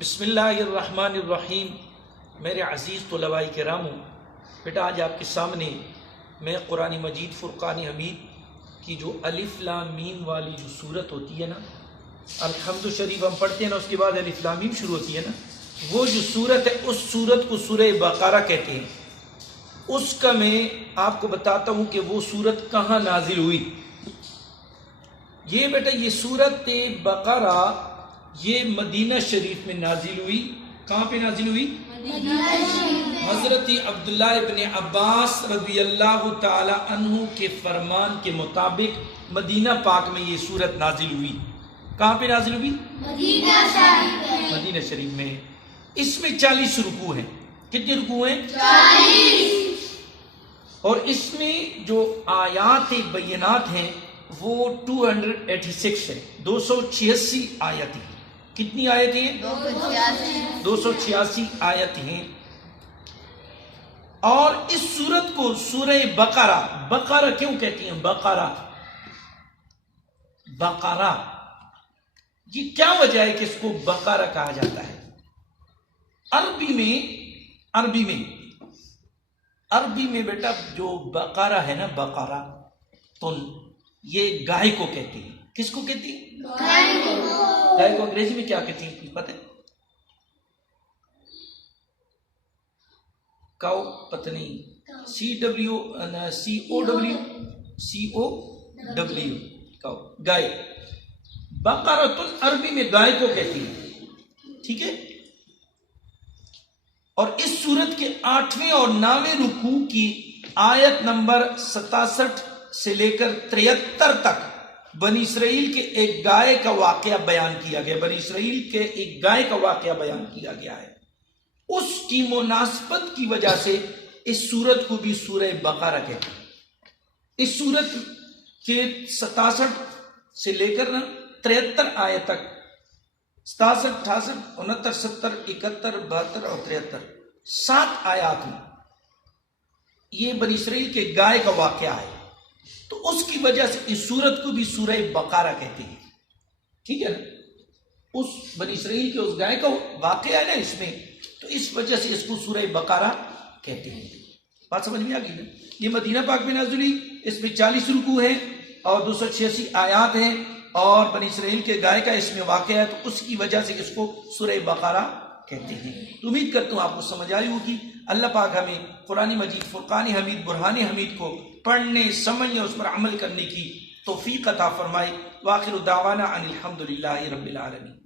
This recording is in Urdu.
بسم اللہ الرحمن الرحیم۔ میرے عزیز طلباء کرامو، بیٹا آج آپ کے سامنے میں قرآن مجید فرقان حمید کی جو الف لام میم والی جو صورت ہوتی ہے نا، الحمد شریف ہم پڑھتے ہیں نا، اس کے بعد الف لام میم شروع ہوتی ہے نا، وہ جو صورت ہے اس صورت کو سورہ بقرہ کہتے ہیں۔ اس کا میں آپ کو بتاتا ہوں کہ وہ صورت کہاں نازل ہوئی۔ یہ بیٹا یہ صورت بقرہ یہ مدینہ شریف میں نازل ہوئی۔ کہاں پہ نازل ہوئی؟ حضرت عبداللہ ابن عباس رضی اللہ تعالی عنہ کے فرمان کے مطابق مدینہ پاک میں یہ صورت نازل ہوئی۔ کہاں پہ نازل ہوئی؟ مدینہ شریف میں۔ اس میں 40 رکوع ہیں۔ کتنے رکوع ہیں؟ 40۔ اور اس میں جو آیات بینات ہیں وہ 286 ہے، 286 آیت ہیں۔ کتنی آیت ہیں؟ 286 آیت ہیں۔ اور اس سورت کو سورہ بقرہ، بقرہ کیوں کہتی ہیں؟ بقرہ بقرہ یہ کیا وجہ ہے کہ اس کو بقرہ کہا جاتا ہے؟ عربی میں بیٹا جو بقرہ ہے نا، بقرہ تو یہ گائے کو کہتے ہیں۔ کس کو کہتی ہیں؟ گائے کو انگریزی میں کیا کہتی ہیں پتہ ہے؟ کاؤ، پتہ نہیں، COW کاؤ، گائے۔ بقرۃ عربی میں گائے کو کہتی ہیں، ٹھیک ہے۔ اور اس سورت کے 8ویں اور 9ویں رکوع کی آیت نمبر 67 سے لے کر 73 تک بنی اسرائیل کے ایک گائے کا واقعہ بیان کیا گیا۔ بنی اسرائیل کے ایک گائے کا واقعہ بیان کیا گیا ہے۔ اس کی مناسبت کی وجہ سے اس سورت کو بھی سورہ بقرہ کہتے ہیں۔ اس سورت کے 67 سے لے کر 73 آیت تک، 67، 68، 69، 70، 71، 72 اور 73، 7 آیات میں یہ بنی اسرائیل کے گائے کا واقعہ ہے۔ تو اس کی وجہ سے اس سورت کو بھی سورہ بقرہ کہتے ہیں، ٹھیک ہے نا۔ اس بنی اسرائیل کے اس گائے کا واقعہ ہے نا اس میں، تو اس وجہ سے اس کو سورہ بقرہ کہتے ہیں۔ بات سمجھ میں آ گئی نا؟ یہ مدینہ پاک میں نازل ہوئی، اس میں 40 رکوع ہیں اور 286 آیات ہیں، اور بنی اسرائیل کے گائے کا اس میں واقعہ ہے، تو اس کی وجہ سے اس کو سورہ بقرہ کہتے ہیں۔ تو امید کرتا ہوں آپ کو سمجھ آئی ہوگی۔ اللہ پاک ہمیں قرآن مجید فرقان حمید برہان حمید کو پڑھنے، سمجھنے، اس پر عمل کرنے کی توفیق عطا فرمائے۔ وآخر دعوانا ان الحمد للہ رب العالمین۔